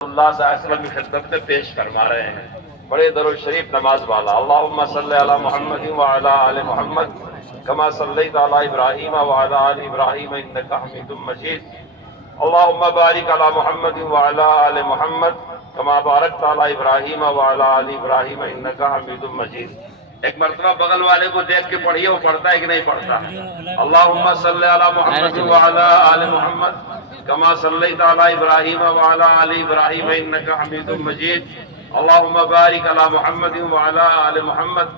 اللہ صلی اللہ علیہ وسلم کی خدمت میں پیش فرما رہے ہیں۔ بڑے درود شریف نماز والا اللہم صلی علی محمد وعلی آل محمد کما صلیت علی ابراہیم وعلی آل ابراہیم انک حمید مجید اللہم بارک علی محمد وعلی آل محمد کما بارکت علی ابراہیم وعلی آل ابراہیم انک حمید مجید۔ ایک مرتبہ بغل والے کو دیکھ کے پڑھیے، وہ پڑھتا ہے کہ نہیں پڑھتا؟ اللہم صلی علی محمد وعلی آل محمد کما صلیت علی ابراہیم وعلی آل ابراہیم انک حمید مجید اللہم بارک علی محمد وعلی آل محمد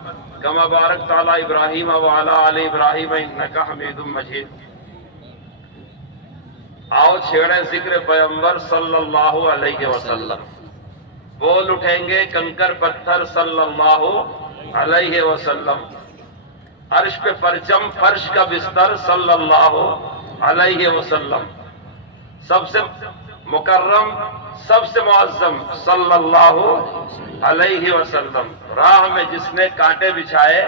کما بارکت علی ابراہیم وعلی آل ابراہیم انک حمید مجید۔ آؤ چھیڑیں ذکر پیغمبر صلی اللہ علیہ وسلم، بول اٹھیں گے کنکر پتھر صلی اللہ علیہ وسلم، عرش پہ پرچم فرش کا بستر صلی اللہ علیہ وسلم، سب سے مکرم سب سے معظم صلی اللہ علیہ وسلم، راہ میں جس نے کانٹے بچھائے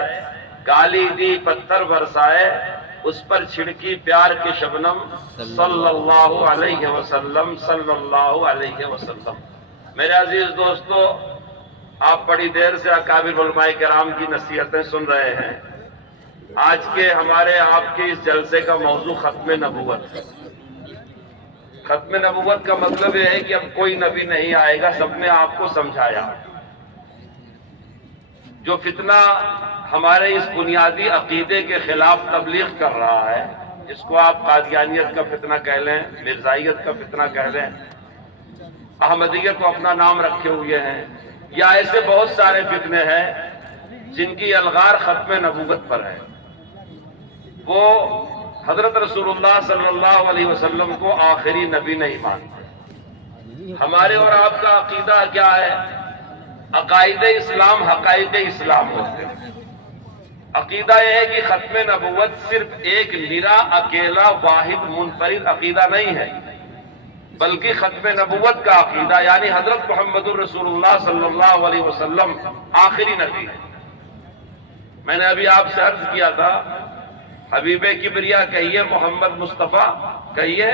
گالی دی پتھر برسائے اس پر چھڑکی پیار کی شبنم صلی اللہ علیہ وسلم صلی اللہ علیہ وسلم۔ میرے عزیز دوستو، آپ بڑی دیر سے اکابر علماء کرام کی نصیحتیں سن رہے ہیں۔ آج کے ہمارے آپ کے اس جلسے کا موضوع ختم نبوت ہے۔ ختم نبوت کا مطلب یہ ہے کہ اب کوئی نبی نہیں آئے گا، سب نے آپ کو سمجھایا۔ جو فتنہ ہمارے اس بنیادی عقیدے کے خلاف تبلیغ کر رہا ہے، جس کو آپ قادیانیت کا فتنہ کہہ لیں، مرزائیت کا فتنہ کہہ لیں، احمدیت کو اپنا نام رکھے ہوئے ہیں، یا ایسے بہت سارے فتنے ہیں جن کی الغار ختم نبوت پر ہے، وہ حضرت رسول اللہ صلی اللہ علیہ وسلم کو آخری نبی نہیں مانتے۔ ہمارے اور آپ کا عقیدہ کیا ہے؟ عقائد اسلام حقائق اسلام ہوتے ہیں۔ عقیدہ یہ ہے کہ ختم نبوت صرف ایک نرا اکیلا واحد منفرد عقیدہ نہیں ہے، بلکہ ختم نبوت کا عقیدہ یعنی حضرت محمد الرسول اللہ صلی اللہ علیہ وسلم آخری نبی ہے۔ میں نے ابھی آپ سے عرض کیا تھا، حبیب کبریا کہیے محمد مصطفیٰ کہیے،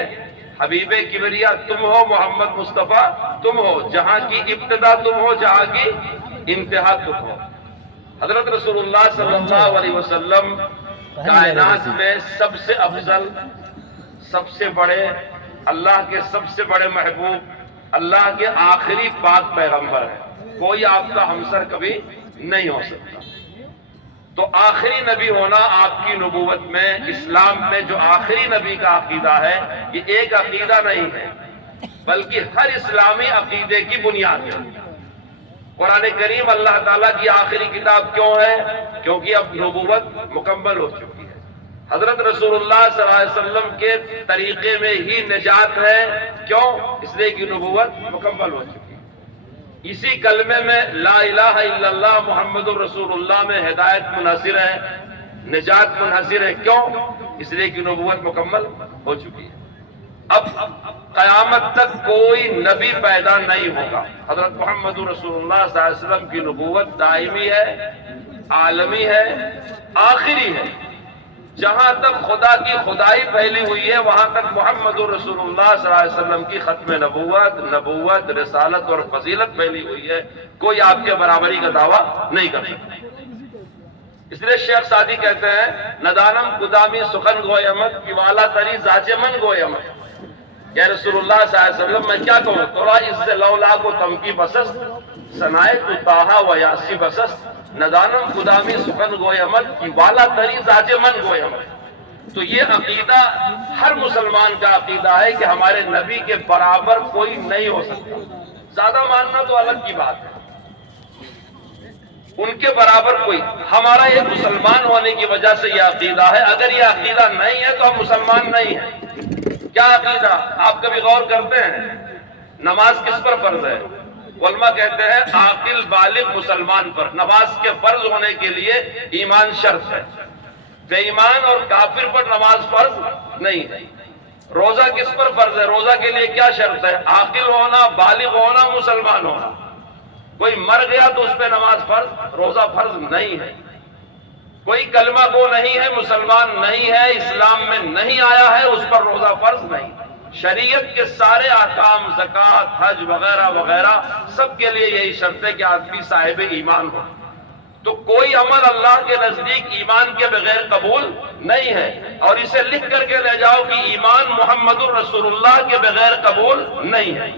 حبیب کبریا تم ہو، محمد مصطفیٰ تم ہو، جہاں کی ابتدا تم ہو، جہاں کی انتہا تم ہو۔ حضرت رسول اللہ صلی اللہ علیہ وسلم کائنات میں سب سے افضل، سب سے بڑے، اللہ کے سب سے بڑے محبوب، اللہ کے آخری پاک پیغمبر ہے۔ کوئی آپ کا ہمسر کبھی نہیں ہو سکتا۔ تو آخری نبی ہونا آپ کی نبوت میں، اسلام میں جو آخری نبی کا عقیدہ ہے، یہ ایک عقیدہ نہیں ہے بلکہ ہر اسلامی عقیدے کی بنیاد ہے۔ قرآن کریم اللہ تعالیٰ کی آخری کتاب کیوں ہے؟ کیونکہ اب نبوت مکمل ہو چکی ہے۔ حضرت رسول اللہ صلی اللہ علیہ وسلم کے طریقے میں ہی نجات ہے۔ کیوں؟ اس لیے کہ نبوت مکمل ہو چکی ہے۔ اسی کلمے میں لا الہ الا اللہ محمد الرسول اللہ میں ہدایت منحصر ہے، نجات منحصر ہے۔ کیوں؟ اس لیے کہ نبوت مکمل ہو چکی ہے۔ اب قیامت تک کوئی نبی پیدا نہیں ہوگا۔ حضرت محمد رسول اللہ صلی اللہ علیہ وسلم کی نبوت دائمی ہے، عالمی ہے، آخری ہے۔ جہاں تک خدا کی خدائی پھیلی ہوئی ہے، وہاں تک محمد رسول اللہ صلی اللہ علیہ وسلم کی ختم نبوت، رسالت اور فضیلت پھیلی ہوئی ہے۔ کوئی آپ کے برابری کا دعویٰ نہیں کر سکتا۔ اس لیے شیخ سعدی کہتے ہیں، ندانم قدامی سخن گویمت کی والا تری زاچے من گویمت۔ یا رسول اللہ صلی اللہ علیہ وسلم میں کیا کہوں؟ تورا اس سے لولا کو تم کی بسست سنائے تو تاہا و یاسی بسست ندانم قدامی سخن گویمت کی والا تری زاچے من گویمت۔ تو یہ عقیدہ ہر مسلمان کا عقیدہ ہے کہ ہمارے نبی کے برابر کوئی نہیں ہو سکتا۔ زیادہ ماننا تو الگ کی بات ہے، ان کے برابر کوئی۔ ہمارا یہ مسلمان ہونے کی وجہ سے یہ عقیدہ ہے۔ اگر یہ عقیدہ نہیں ہے تو ہم مسلمان نہیں ہیں۔ کیا عقیدہ؟ آپ کبھی غور کرتے ہیں نماز کس پر فرض ہے؟ علماء کہتے ہیں عاقل بالغ مسلمان پر۔ نماز کے فرض ہونے کے لیے ایمان شرط ہے، بے ایمان اور کافر پر نماز فرض نہیں ہے۔ روزہ کس پر فرض ہے؟ روزہ کے لیے کیا شرط ہے؟ عاقل ہونا، بالغ ہونا، مسلمان ہونا۔ کوئی مر گیا تو اس پہ نماز فرض، روزہ فرض نہیں ہے۔ کوئی کلمہ گو نہیں ہے، مسلمان نہیں ہے، اسلام میں نہیں آیا ہے، اس پر روزہ فرض نہیں۔ شریعت کے سارے احکام، زکوٰۃ، حج وغیرہ وغیرہ سب کے لیے یہی شرط ہے کہ آدمی صاحب ایمان ہو. تو کوئی عمل اللہ کے نزدیک ایمان کے بغیر قبول نہیں ہے. اور اسے لکھ کر کے لے جاؤ کہ ایمان محمد الرسول اللہ کے بغیر قبول نہیں ہے.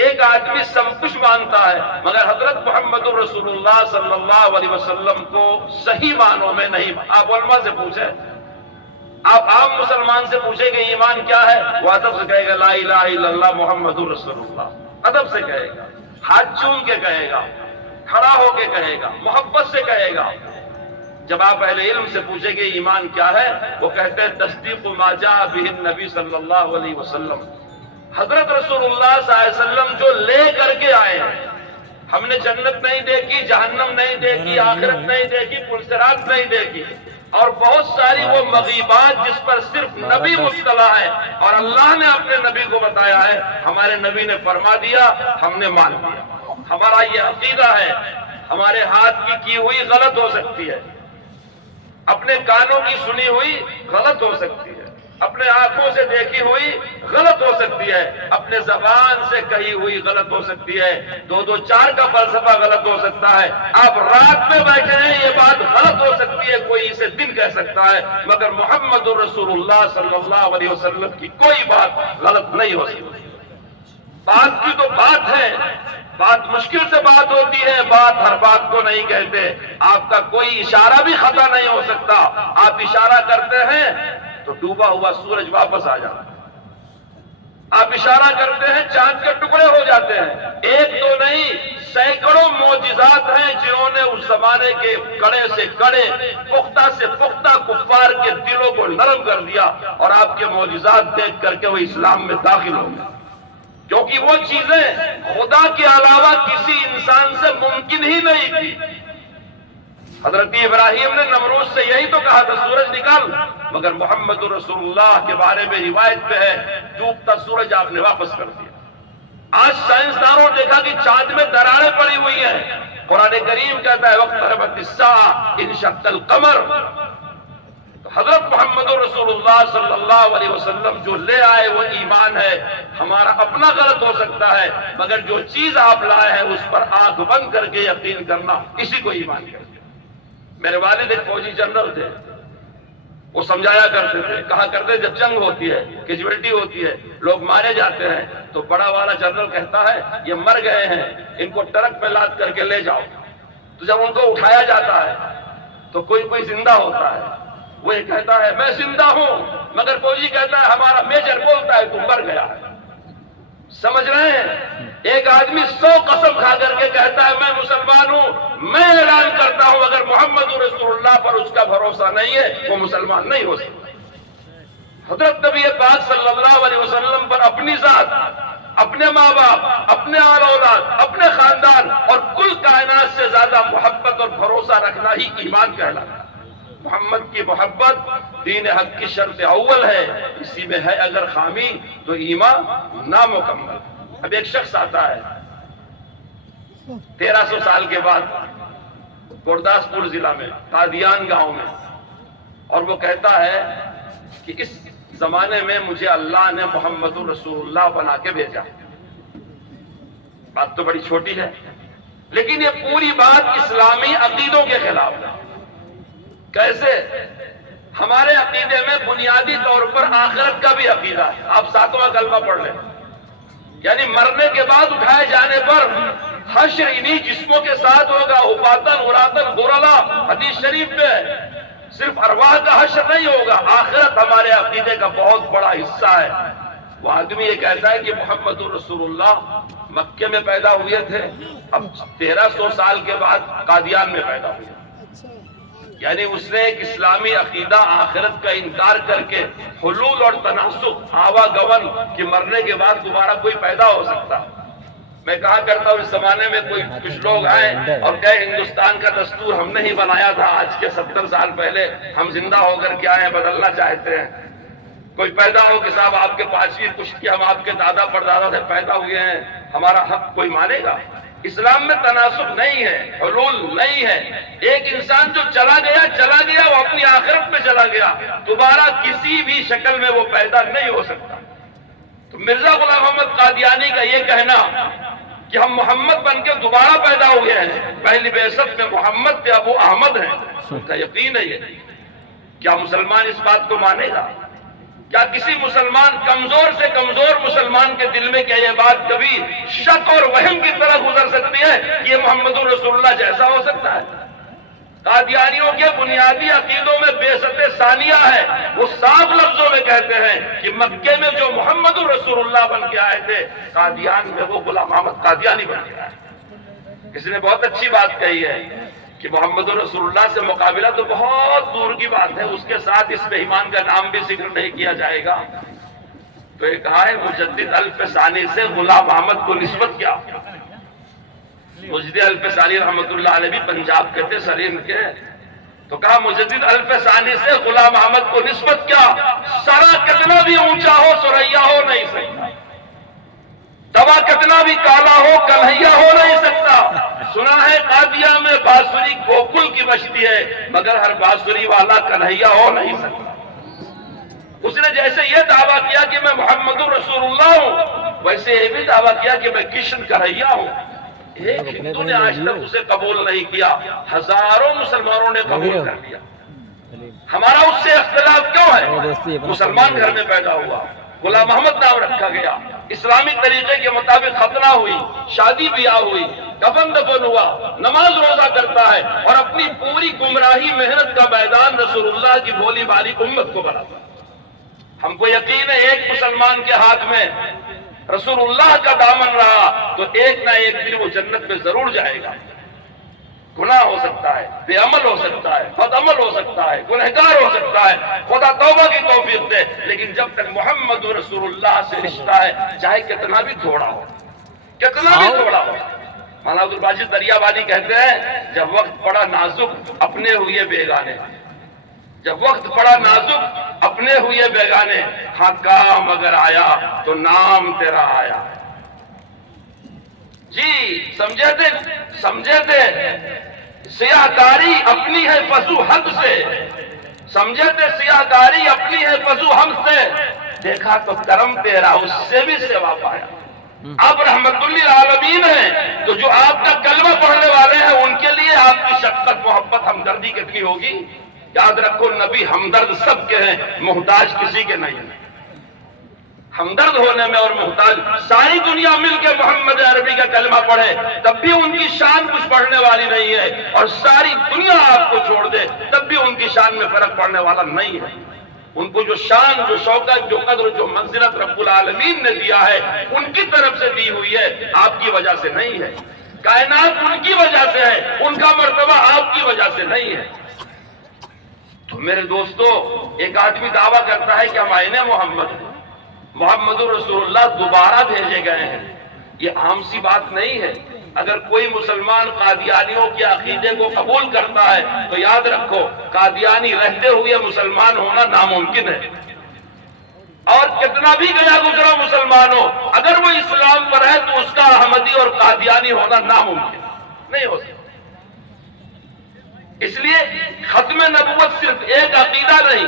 ایک آدمی سب کچھ مانتا ہے مگر حضرت محمد الرسول اللہ صلی اللہ علیہ وسلم کو صحیح معنوں میں نہیں. آپ علماء سے پوچھیں، آپ عام مسلمان سے پوچھیں کہ ایمان کیا ہے، وہ ادب سے کہے گا لا الہ الا اللہ محمد الرسول اللہ. ادب سے کہے گا، ہاتھ چوم کے کہے گا، کھڑا ہو کے کہے گا، محبت سے کہے گا. جب آپ اہل علم سے پوچھیں گے ایمان کیا ہے، وہ کہتے ہیں تصدیق ما جاء بہ النبی صلی اللہ علیہ وسلم. حضرت رسول اللہ صلی اللہ علیہ وسلم جو لے کر کے آئے ہیں. ہم نے جنت نہیں دیکھی، جہنم نہیں دیکھی، آخرت نہیں دیکھی، پلسرات نہیں دیکھی، اور بہت ساری وہ مغیبات جس پر صرف نبی مطلع ہے اور اللہ نے اپنے نبی کو بتایا ہے. ہمارے نبی نے فرما دیا، ہم نے مان لیا. ہمارا یہ عقیدہ ہے. ہمارے ہاتھ کی ہوئی غلط ہو سکتی ہے، اپنے کانوں کی سنی ہوئی غلط ہو سکتی ہے، اپنے آنکھوں سے دیکھی ہوئی غلط ہو سکتی ہے، اپنے زبان سے کہی ہوئی غلط ہو سکتی ہے، 2-2-4 کا فلسفہ غلط ہو سکتا ہے. آپ رات میں بیٹھے ہیں، یہ بات غلط ہو سکتی ہے، کوئی اسے دن کہہ سکتا ہے، مگر محمد الرسول اللہ صلی اللہ علیہ وسلم کی کوئی بات غلط نہیں ہو سکتی. بات کی تو بات ہے، بات مشکل سے بات ہوتی ہے، بات ہر بات کو نہیں کہتے. آپ کا کوئی اشارہ بھی خطا نہیں ہو سکتا. آپ اشارہ کرتے ہیں تو ڈوبا ہوا سورج واپس آ جاتا ہے. آپ اشارہ کرتے ہیں چاند کے ٹکڑے ہو جاتے ہیں. ایک تو نہیں، سینکڑوں معجزات ہیں جنہوں نے اس زمانے کے کڑے سے کڑے، پختہ سے پختہ کفار کے دلوں کو نرم کر دیا، اور آپ کے معجزات دیکھ کر کے وہ اسلام میں داخل ہو گئے. کیونکہ وہ چیزیں خدا کے علاوہ کسی انسان سے ممکن ہی نہیں تھی. حضرت ابراہیم نے نمرود سے یہی تو کہا تھا سورج نکال، مگر محمد رسول اللہ کے بارے میں روایت پہ ہے ڈوبتا سورج آپ نے واپس کر دیا. آج سائنسدانوں نے دیکھا کہ چاند میں دراڑیں پڑی ہوئی ہیں. قرآن کریم کہتا ہے واقتربت الساعة انشق القمر. تو حضرت محمد رسول اللہ صلی اللہ علیہ وسلم جو لے آئے وہ ایمان ہے. ہمارا اپنا غلط ہو سکتا ہے مگر جو چیز آپ لائے ہیں اس پر آنکھ بند کر کے یقین کرنا، اسی کو ایمان کہتے ہیں. میرے والد ایک فوجی جنرل تھے. وہ سمجھایا کرتے تھے، کہا کرتے جب جنگ ہوتی ہے، کیجویلٹی ہوتی ہے، لوگ مارے جاتے ہیں، تو بڑا والا جنرل کہتا ہے یہ مر گئے ہیں، ان کو ٹرک پہ لاد کر کے لے جاؤ. تو جب ان کو اٹھایا جاتا ہے تو کوئی زندہ ہوتا ہے. وہ یہ کہتا ہے میں زندہ ہوں، مگر فوجی کہتا ہے ہمارا میجر بولتا ہے تم مر گیا ہے. سمجھ رہے ہیں؟ ایک آدمی 100 قسم کھا کر کے کہتا ہے میں مسلمان ہوں، میں اعلان کرتا ہوں اگر محمد رسول اللہ پر اس کا بھروسہ نہیں ہے وہ مسلمان نہیں ہو سکتا. حضرت نبی پاک صلی اللہ علیہ وسلم پر اپنی ذات، اپنے ماں باپ، اپنے آل اولاد، اپنے خاندان اور کل کائنات سے زیادہ محبت اور بھروسہ رکھنا ہی ایمان کہلاتا ہے. محمد کی محبت دین حق کی شرط اول ہے. اسی میں ہے اگر خامی تو ایمان نامکمل. اب ایک شخص آتا ہے 1300 سال کے بعد گرداسپور ضلع میں قادیان گاؤں میں، اور وہ کہتا ہے کہ اس زمانے میں مجھے اللہ نے محمد رسول اللہ بنا کے بھیجا. بات تو بڑی چھوٹی ہے لیکن یہ پوری بات اسلامی عقیدوں کے خلاف ہے. کیسے؟ ہمارے عقیدے میں بنیادی طور پر آخرت کا بھی عقیدہ ہے. آپ 7واں کلمہ پڑھ لیں، یعنی مرنے کے بعد اٹھائے جانے پر حشر انہی جسموں کے ساتھ ہوگا. حفاتن عراتن غرلا حدیث شریف میں ہے. صرف ارواح کا حشر نہیں ہوگا، آخرت ہمارے عقیدے کا بہت بڑا حصہ ہے. وہ آدمی یہ کہتا ہے کہ محمد رسول اللہ مکے میں پیدا ہوئے تھے، اب 1300 سال کے بعد قادیان میں پیدا ہوئے. یعنی اس نے ایک اسلامی عقیدہ آخرت کا انکار کر کے حلول اور تناسخ، آوا گون کہ مرنے کے بعد دوبارہ کوئی پیدا ہو سکتا. میں کہا کرتا ہوں اس زمانے میں کوئی کچھ لوگ آئے اور کہے ہندوستان کا دستور ہم نے ہی بنایا تھا، آج کے 70 سال پہلے ہم زندہ ہو کر کے آئے ہیں، بدلنا چاہتے ہیں. کوئی پیدا ہو کہ صاحب آپ کے پانچویں پشتی ہم آپ کے دادا پردادا سے پیدا ہوئے ہیں، ہمارا حق کوئی مانے گا؟ اسلام میں تناسب نہیں ہے، حلول نہیں ہے. ایک انسان جو چلا گیا وہ اپنی آخرت میں چلا گیا، دوبارہ کسی بھی شکل میں وہ پیدا نہیں ہو سکتا. مرزا غلام احمد قادیانی کا یہ کہنا کہ ہم محمد بن کے دوبارہ پیدا ہوئے ہیں، پہلی بعثت میں محمد تھے، اب وہ احمد ہیں، ان کا یقین ہے یہ، کیا مسلمان اس بات کو مانے گا؟ کیا کسی مسلمان کمزور سے کمزور مسلمان کے دل میں کیا یہ بات کبھی شک اور وہم کی طرح گزر سکتی ہے کہ یہ محمد رسول اللہ جیسا ہو سکتا ہے؟ قادیانیوں کے بنیادی عقیدوں میں بعثت ثانیہ ہے، وہ صاف لفظوں میں کہتے ہیں کہ مکے میں جو محمد رسول اللہ بن کے آئے تھے، قادیان میں وہ غلام احمد قادیانی بن کے آئے۔ کسی نے بہت اچھی بات کہی ہے کہ محمد رسول اللہ سے مقابلہ تو بہت دور کی بات ہے، اس کے ساتھ اس بےایمان کا نام بھی ذکر نہیں کیا جائے گا۔ تو یہ کہا ہے مجدد الف ثانی سے غلام احمد کو نسبت کیا؟ مجدد الف ثانی رحمۃ اللہ علیہ بھی پنجاب کے تھے، سرین کے، تو کہا مجدد الف ثانی سے غلام احمد کو نسبت کیا؟ سرا کتنا بھی اونچا ہو سریا ہو نہیں سکتا، توا کتنا بھی کالا ہو کلہیا ہو نہیں سکتا۔ سنا ہے قادیہ میں بانسری گوکل کی بجتی ہے، مگر ہر بانسری والا کلہیا ہو نہیں سکتا۔ اس نے جیسے یہ دعویٰ کیا کہ میں محمد رسول اللہ ہوں، ویسے یہ بھی دعویٰ کیا کہ میں کشن کلہیا ہوں۔ ایک ہندو نے آج تک اسے قبول نہیں کیا، ہزاروں مسلمانوں نے قبول کر لیا۔ ہمارا اس سے اختلاف کیوں ہے؟ مسلمان گھر میں پیدا ہوا، غلام محمد نام رکھا گیا، اسلامی طریقے کے مطابق ختنہ ہوئی، شادی بیاہ ہوئی، کفن دفن ہوا، نماز روزہ کرتا ہے، اور اپنی پوری گمراہی محنت کا میدان رسول اللہ کی بھولی بھالی امت کو بناتا۔ ہم کو یقین ہے ایک مسلمان کے ہاتھ میں رسول اللہ کا دامن رہا تو ایک نہ ایک دن وہ جنت میں ضرور جائے گا۔ گناہ ہو سکتا ہے، بے عمل ہو سکتا ہے، بد عمل ہو سکتا ہے، گنہگار ہو سکتا ہے، خدا توبہ کی توفیق دے، لیکن جب تک محمد رسول اللہ سے رشتہ ہے، چاہے کتنا بھی تھوڑا ہو، کتنا بھی تھوڑا ہو۔ مولانا عبدالباسط دریابادی کہتے ہیں جب وقت پڑا نازک اپنے ہوئے بیگانے، جب وقت پڑا نازک اپنے ہوئے بیگانے، ہاں کام اگر آیا تو نام تیرا آیا۔ جی سمجھے تھے سیاہ کاری اپنی ہے فضو حد سے، سمجھے تھے سیاہ کاری اپنی ہے فضو حد سے، دیکھا تو کرم تیرا اس سے بھی سوا پایا۔ آپ رحمت للعالمین ہیں تو جو آپ کا کلمہ پڑھنے والے ہیں ان کے لیے آپ کی شفقت محبت ہمدردی کتنی ہوگی۔ یاد رکھو نبی ہمدرد سب کے ہیں، محتاج کسی کے نہیں ہیں۔ ہمدرد ہونے میں اور محتاج، ساری دنیا مل کے محمد عربی کا کلمہ پڑھے تب بھی ان کی شان کچھ بڑھنے والی نہیں ہے، اور ساری دنیا آپ کو چھوڑ دے تب بھی ان کی شان میں فرق پڑنے والا نہیں ہے۔ ان کو جو شان، جو شوکت، جو قدر، جو منزلت رب العالمین نے دیا ہے ان کی طرف سے دی ہوئی ہے، آپ کی وجہ سے نہیں ہے۔ کائنات ان کی وجہ سے ہے، ان کا مرتبہ آپ کی وجہ سے نہیں ہے۔ تو میرے دوستو، ایک آدمی دعویٰ کرتا ہے کہ ہم آئین محمد ہیں، محمد رسول اللہ دوبارہ بھیجے گئے ہیں، یہ عام سی بات نہیں ہے۔ اگر کوئی مسلمان قادیانیوں کے عقیدے کو قبول کرتا ہے تو یاد رکھو قادیانی رہتے ہوئے مسلمان ہونا ناممکن ہے، اور کتنا بھی گیا گزرا مسلمان ہو، اگر وہ اسلام پر ہے تو اس کا احمدی اور قادیانی ہونا ناممکن نہیں ہو سکتا۔ اس لیے ختم نبوت صرف ایک عقیدہ نہیں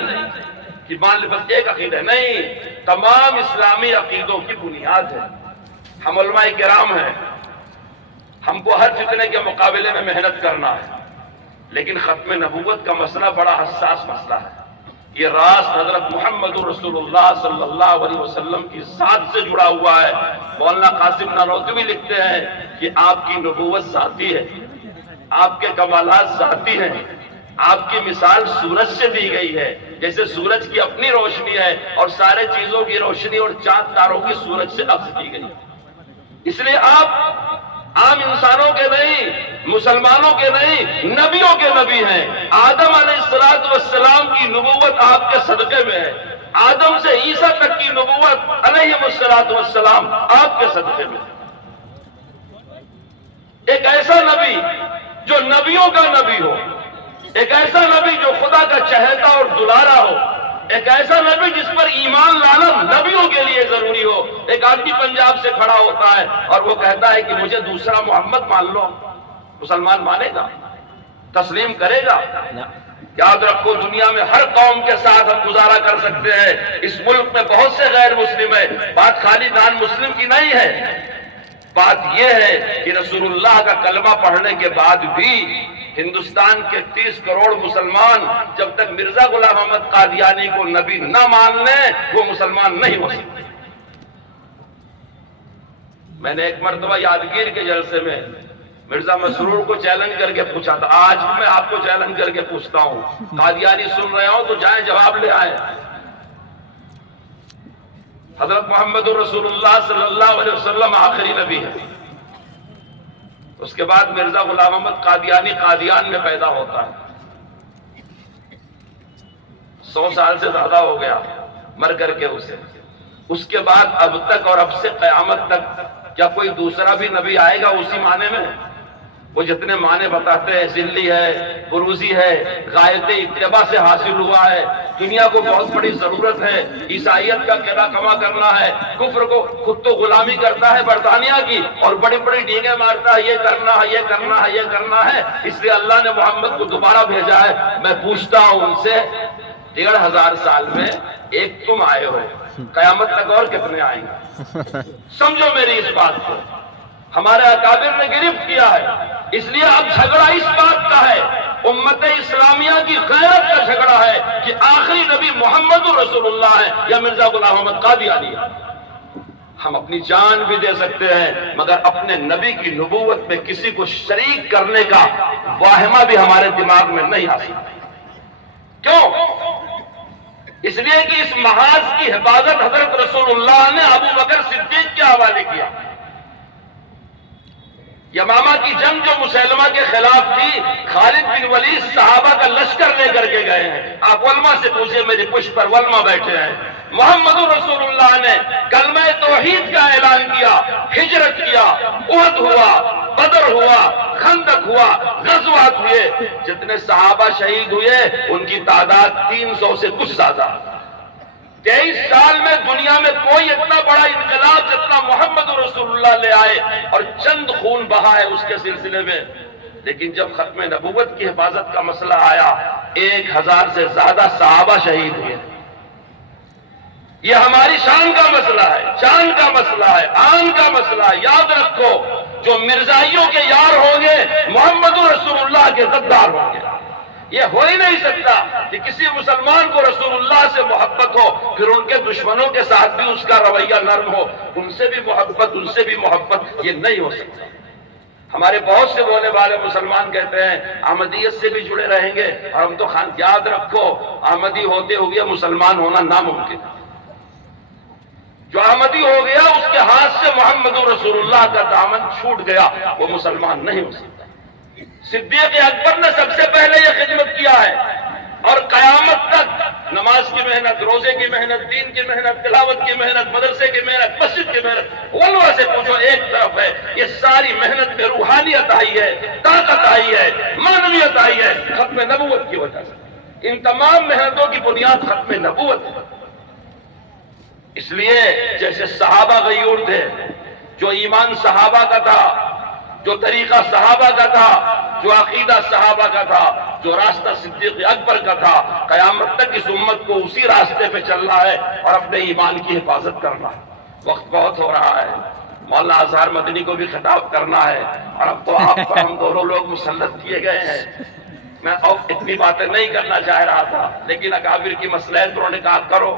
کہ مان لے بس ایک عقیدہ نہیں، تمام اسلامی عقیدوں کی بنیاد ہے۔ ہم علماء کرام ہیں، ہم کو ہر فتنے کے مقابلے میں محنت کرنا ہے، لیکن ختم نبوت کا مسئلہ بڑا حساس مسئلہ ہے۔ یہ راز حضرت محمد رسول اللہ صلی اللہ علیہ وسلم کی ذات سے جڑا ہوا ہے۔ مولانا قاسم نانوتوی لکھتے ہیں کہ آپ کی نبوت ذاتی ہے، آپ کے کمالات ذاتی ہیں، آپ کی مثال سورج سے دی گئی ہے، جیسے سورج کی اپنی روشنی ہے اور سارے چیزوں کی روشنی اور چاند تاروں کی سورج سے اخذ کی گئی۔ اس لیے آپ عام انسانوں کے نہیں، مسلمانوں کے نہیں، نبیوں کے نبی ہیں۔ آدم علیہ السلام کی نبوت آپ کے صدقے میں ہے، آدم سے عیسیٰ تک کی نبوت علیہ السلام آپ کے صدقے میں ہے۔ ایک ایسا نبی جو نبیوں کا نبی ہو، ایک ایسا نبی جو خدا کا چہیتا اور دلارا ہو، ایک ایسا نبی جس پر ایمان لانا نبیوں کے لیے ضروری ہو۔ ایک آدمی پنجاب سے کھڑا ہوتا ہے اور وہ کہتا ہے کہ مجھے دوسرا محمد مان لو، مسلمان مانے گا؟ تسلیم کرے گا؟ یاد رکھو دنیا میں ہر قوم کے ساتھ ہم گزارا کر سکتے ہیں، اس ملک میں بہت سے غیر مسلم ہیں، بات خالی نان مسلم کی نہیں ہے، بات یہ ہے کہ رسول اللہ کا کلمہ پڑھنے کے بعد بھی ہندوستان کے 30 کروڑ مسلمان جب تک مرزا غلام احمد قادیانی کو نبی نہ مان لیں وہ مسلمان نہیں ہو سکتے۔ میں نے ایک مرتبہ یادگیر کے جلسے میں مرزا مسرور کو چیلنج کر کے پوچھا تھا، آج میں آپ کو چیلنج کر کے پوچھتا ہوں، قادیانی سن رہے ہوں تو جائیں جواب لے آئے۔ حضرت محمد رسول اللہ صلی اللہ علیہ وسلم آخری نبی ہے، اس کے بعد مرزا غلام احمد قادیانی قادیان میں پیدا ہوتا ہے، 100 سال سے زیادہ ہو گیا مر کر کے اسے، اس کے بعد اب تک اور اب سے قیامت تک کیا کوئی دوسرا بھی نبی آئے گا اسی معنی میں؟ وہ جتنے معنی بتاتے ہیں، ذلی ہے، بروزی ہے، غایت اتباع سے حاصل ہوا ہے، دنیا کو بہت بڑی ضرورت ہے، عیسائیت کا قلعہ کما کرنا ہے، کفر کو خود تو غلامی کرتا ہے برطانیہ کی اور بڑی بڑی ڈینگیں مارتا ہے، یہ کرنا ہے، یہ کرنا ہے، یہ کرنا ہے، اس لیے اللہ نے محمد کو دوبارہ بھیجا ہے۔ میں پوچھتا ہوں ان سے 1500 سال میں ایک تم آئے ہو، قیامت تک اور کتنے آئیں گے؟ سمجھو میری اس بات کو، ہمارے اکابر نے گرفت کیا ہے، اس لیے اب جھگڑا اس بات کا ہے، امت اسلامیہ کی غیرت کا جھگڑا ہے کہ آخری نبی محمد رسول اللہ ہے یا مرزا غلام احمد قادیانی ہے۔ ہم اپنی جان بھی دے سکتے ہیں مگر اپنے نبی کی نبوت میں کسی کو شریک کرنے کا واہمہ بھی ہمارے دماغ میں نہیں آ سکتا۔ کیوں؟ اس لیے کہ اس محاذ کی حفاظت حضرت رسول اللہ نے ابو بکر صدیق کے حوالے کیا۔ یمامہ کی جنگ جو مسلمہ کے خلاف تھی، خالد بن ولید صحابہ کا لشکر لے کر کے گئے ہیں، آپ ولما سے پوچھیں، میری پشت پر ولما بیٹھے ہیں، محمد رسول اللہ نے کلمہ توحید کا اعلان کیا، ہجرت کیا، احد ہوا، بدر ہوا، خندق ہوا، غزوات ہوئے، جتنے صحابہ شہید ہوئے ان کی تعداد 300 سے کچھ زیادہ۔ 23 سال میں دنیا میں کوئی اتنا بڑا انقلاب جتنا محمد رسول اللہ لے آئے اور چند خون بہا ہے اس کے سلسلے میں، لیکن جب ختم نبوت کی حفاظت کا مسئلہ آیا 1000 سے زیادہ صحابہ شہید ہوئے۔ یہ ہماری شان کا مسئلہ ہے، شان کا مسئلہ ہے، آن کا مسئلہ ہے۔ یاد رکھو جو مرزائیوں کے یار ہوں گے محمد رسول اللہ کے غدار ہوں گے۔ یہ ہو ہی نہیں سکتا کہ کسی مسلمان کو رسول اللہ سے محبت ہو پھر ان کے دشمنوں کے ساتھ بھی اس کا رویہ نرم ہو، ان سے بھی محبت، یہ نہیں ہو سکتا۔ ہمارے بہت سے بولنے والے مسلمان کہتے ہیں احمدیت سے بھی جڑے رہیں گے، اور ہم تو یاد رکھو احمدی ہوتے ہوئے مسلمان ہونا ناممکن ہے۔ جو احمدی ہو گیا اس کے ہاتھ سے محمد رسول اللہ کا دامن چھوٹ گیا، وہ مسلمان نہیں ہو سکتا۔ صدیق اکبر نے سب سے پہلے یہ خدمت کیا ہے اور قیامت تک نماز کی محنت، روزے کی محنت، دین کی محنت، تلاوت کی محنت، مدرسے کی محنت، مسجد کی محنت، علماء سے پوچھو ایک طرف ہے، یہ ساری محنت میں روحانیت آئی ہے، طاقت آئی ہے، معنویت آئی ہے ختم نبوت کی وجہ سے۔ ان تمام محنتوں کی بنیاد ختم نبوت ہے۔ اس لیے جیسے صحابہ غیور تھے، جو ایمان صحابہ کا تھا، جو طریقہ صحابہ کا تھا، جو عقیدہ صحابہ کا تھا، جو راستہ صدیق اکبر کا تھا، قیامت تک اس امت کو اسی راستے پہ چلنا ہے اور اپنے ایمان کی حفاظت کرنا ہے۔ وقت بہت ہو رہا ہے، مولانا اظہر مدنی کو بھی خطاب کرنا ہے، اور اب تو آپ پر ہم دونوں لوگ مسلط کیے گئے ہیں۔ میں اب اتنی باتیں نہیں کرنا چاہ رہا تھا، لیکن اکابر کی مصلحت انہوں نے کہا کرو۔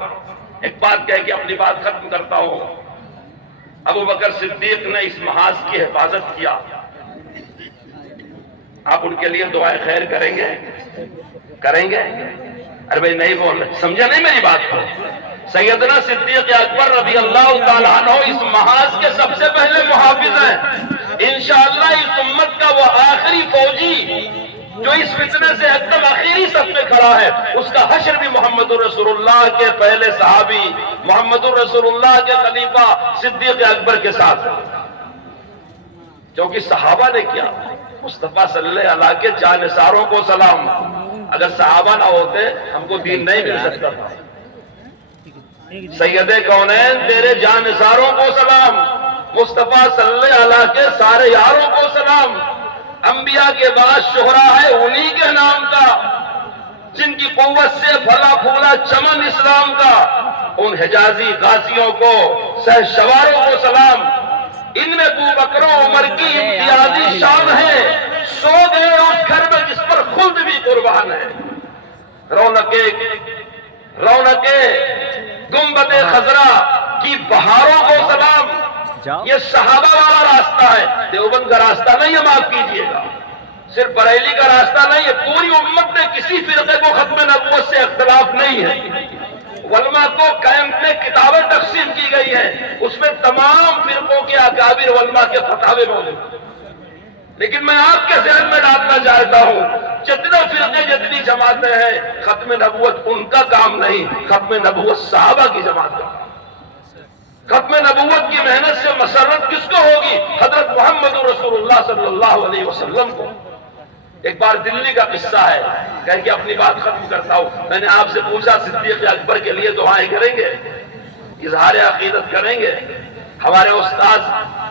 ایک بات کہہ کے اپنی بات ختم کرتا ہوں۔ ابو بکر صدیق نے اس محاذ کی حفاظت کیا، آپ ان کے لیے دعائیں خیر کریں گے؟ کریں گے؟ ارے بھائی نہیں بول رہے، سمجھا نہیں میری بات کو؟ سیدنا صدیق اکبر رضی اللہ تعالیٰ عنہ اس محاذ کے سب سے پہلے محافظ ہیں۔ انشاءاللہ اس امت کا وہ آخری فوجی جو اس فتنے سے ایک دم آخری صف میں کھڑا ہے، اس کا حشر بھی محمد رسول اللہ کے پہلے صحابی، محمد رسول اللہ کے خلیفہ صدیق اکبر کے ساتھ، کیونکہ صحابہ نے کیا۔ مصطفیٰ صلی اللہ علیہ وسلم کے جانثاروں کو سلام، اگر صحابہ نہ ہوتے ہم کو دین نہیں مل سکتا تھا۔ سید کونین تیرے جانثاروں کو سلام، مصطفیٰ صلی اللہ علیہ وسلم کے سارے یاروں کو سلام، انبیاء کے بعد شہرا ہے انہی کے نام کا، جن کی قوت سے پھلا پھولا چمن اسلام کا، ان حجازی غازیوں کو، شہسواروں کو سلام۔ ان میں ابو بکر و عمر کی امتیازی شان ہے، سو گئے اس گھر میں جس پر خلد بھی قربان ہے۔ رونقیں گنبد خضرا کی بہاروں کو سلام۔ یہ صحابہ والا راستہ ہے، دیوبند کا راستہ نہیں ہے، معاف کیجئے گا، صرف بریلی کا راستہ نہیں ہے۔ پوری امت میں کسی فرقے کو ختم نبوت سے اختلاف نہیں ہے۔ علماء کو قائم میں کتابیں تقسیم کی گئی ہیں، اس میں تمام فرقوں کے اکابر علماء کے فتاوے موجود ہیں۔ لیکن میں آپ کے ذہن میں ڈالنا چاہتا ہوں، جتنے فرقے جتنی جماعتیں ہیں، ختم نبوت ان کا کام نہیں، ختم نبوت صحابہ کی جماعت کا۔ ختم نبوت کی محنت سے مسرت کس کو ہوگی؟ حضرت محمد رسول اللہ صلی اللہ علیہ وسلم کو۔ ایک بار دلی کا قصہ ہے، کہہ کے اپنی بات ختم کرتا ہوں۔ میں نے آپ سے پوچھا صدیق اکبر کے لیے دعائیں کریں گے، اظہار عقیدت کریں گے؟ ہمارے استاد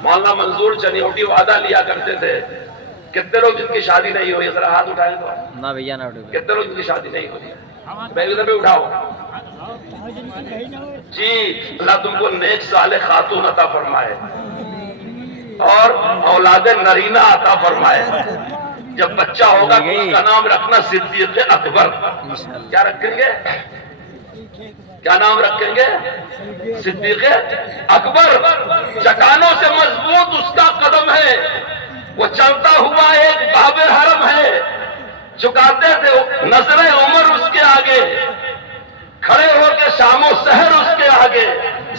مولانا منظور چنیوٹی وعدہ لیا کرتے تھے، کتنے لوگ جن کی شادی نہیں ہوئی؟ ذرا ہاتھ اٹھائیں تو نہ بھیا نہ اٹھائیں۔ کتنے لوگ جن کی شادی نہیں ہوئی؟ پہ اٹھاؤ جی۔ اللہ تم کو نیک صالح خاتون عطا فرمائے اور اولاد نرینہ عطا فرمائے۔ جب بچہ ہوگا تو اس کا نام رکھنا صدیق اکبر۔ کیا رکھیں گے؟ کیا نام رکھیں گے؟ صدیق اکبر۔ چٹانوں سے مضبوط اس کا قدم ہے، وہ چلتا ہوا ایک باب حرم ہے، جھکاتے تھے نظر عمر اس کے آگے، کھڑے ہو کے شام و سحر اس کے آگے،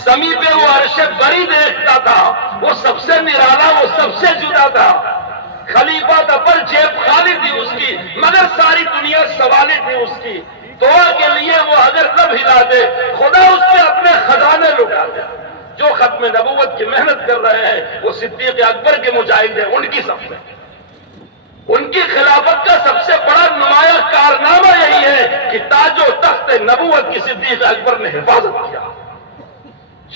زمین پہ وہ عرش بری دیکھتا تھا، وہ سب سے نرالا، وہ سب سے جدا تھا۔ خلیفہ تھا پر جیب خالی تھی اس کی، مگر ساری دنیا سوالی تھی اس کی۔ دعا کے لیے وہ اگر نہ ہلا دے، خدا اس کے اپنے خزانے لٹا دے۔ جو ختم نبوت کی محنت کر رہے ہیں وہ صدیق اکبر کے مجاہد ہیں، ان کی سب سے، ان کی خلافت کا سب سے بڑا نمایاں کارنامہ یہی ہے کہ تاج و تخت نبوت کی صدیق اکبر نے حفاظت کیا۔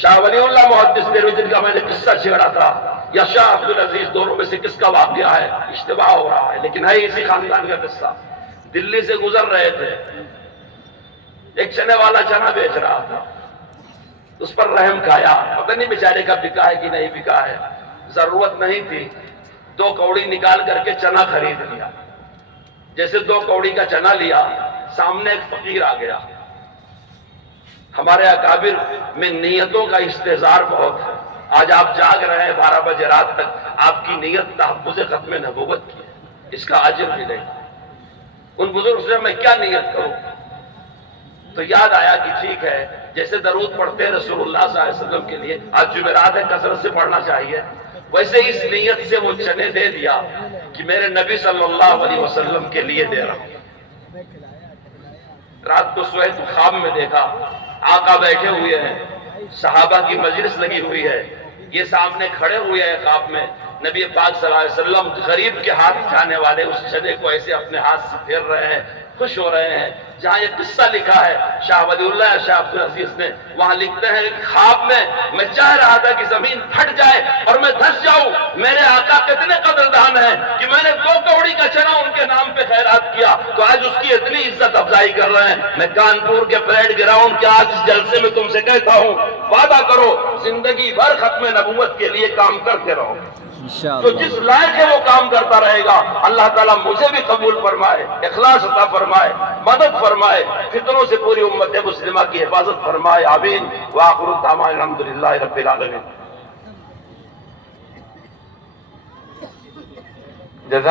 شاہ ولی اللہ محدث بیروی جن کا میں نے قصہ چھیڑا تھا، یا شاہ عبدالعزیز، دونوں میں سے کس کا واقعہ ہے؟ اشتباہ ہو رہا ہے، لیکن ہے اسی خاندان کا قصہ۔ دلی سے گزر رہے تھے، ایک چنے والا چنا بیچ رہا تھا، اس پر رحم کھایا، پتہ نہیں بیچارے کا بکا ہے کہ نہیں بکا ہے، ضرورت نہیں تھی، 2 کوڑی نکال کر کے چنا خرید لیا۔ جیسے 2 کوڑی کا چنا لیا، سامنے ایک فقیر آ گیا۔ ہمارے اکابر میں نیتوں کا استحضار بہت ہے۔ آج آپ جاگ رہے ہیں 12 بجے رات تک، آپ کی نیت تحفظ ختم نبوت کی ہے، اس کا اجر بھی نہیں۔ ان بزرگ سے میں کیا نیت کروں؟ تو یاد آیا کہ ٹھیک ہے، جیسے درود پڑھتے ہیں رسول اللہ صلی اللہ علیہ وسلم کے لیے، آج جمعرات ہے کثرت سے پڑھنا چاہیے، ویسے اس نیت سے وہ چنے دے دیا کہ میرے نبی صلی اللہ علیہ وسلم کے لیے دے رہا ہوں۔ رات کو سوئے تو خواب میں دیکھا آقا بیٹھے ہوئے ہیں، صحابہ کی مجلس لگی ہوئی ہے، یہ سامنے کھڑے ہوئے ہیں خواب میں، نبی پاک صلی اللہ علیہ وسلم غریب کے ہاتھ اٹھانے والے اس چنے کو ایسے اپنے ہاتھ سے پھیر رہے ہیں، خوش ہو رہے ہیں۔ جہاں یہ قصہ لکھا ہے شاہ ولی اللہ شاہ عبدالعزیز نے، وہاں لکھتے ہیں کہ خواب میں چاہ رہا تھا کہ زمین پھٹ جائے اور میں دھس جاؤں، میرے آقا کتنے قدردان ہیں کہ میں نے 2 کوڑی کا چنا ان کے نام پہ خیرات کیا، تو آج اس کی اتنی عزت افزائی کر رہے ہیں۔ میں کانپور کے پریڈ گراؤنڈ کے آج اس جلسے میں تم سے کہتا ہوں، وعدہ کرو زندگی بھر ختم نبوت کے لیے کام کرتے رہو۔ جو جس لائق ہے وہ کام کرتا رہے گا، اللہ تعالیٰ مجھے بھی قبول فرمائے، اخلاص عطا فرمائے، مدد فرمائے، فتنوں سے پوری امت مسلمہ کی حفاظت فرمائے، آمین۔ وآخر دعوانا الحمدللہ رب العالمین۔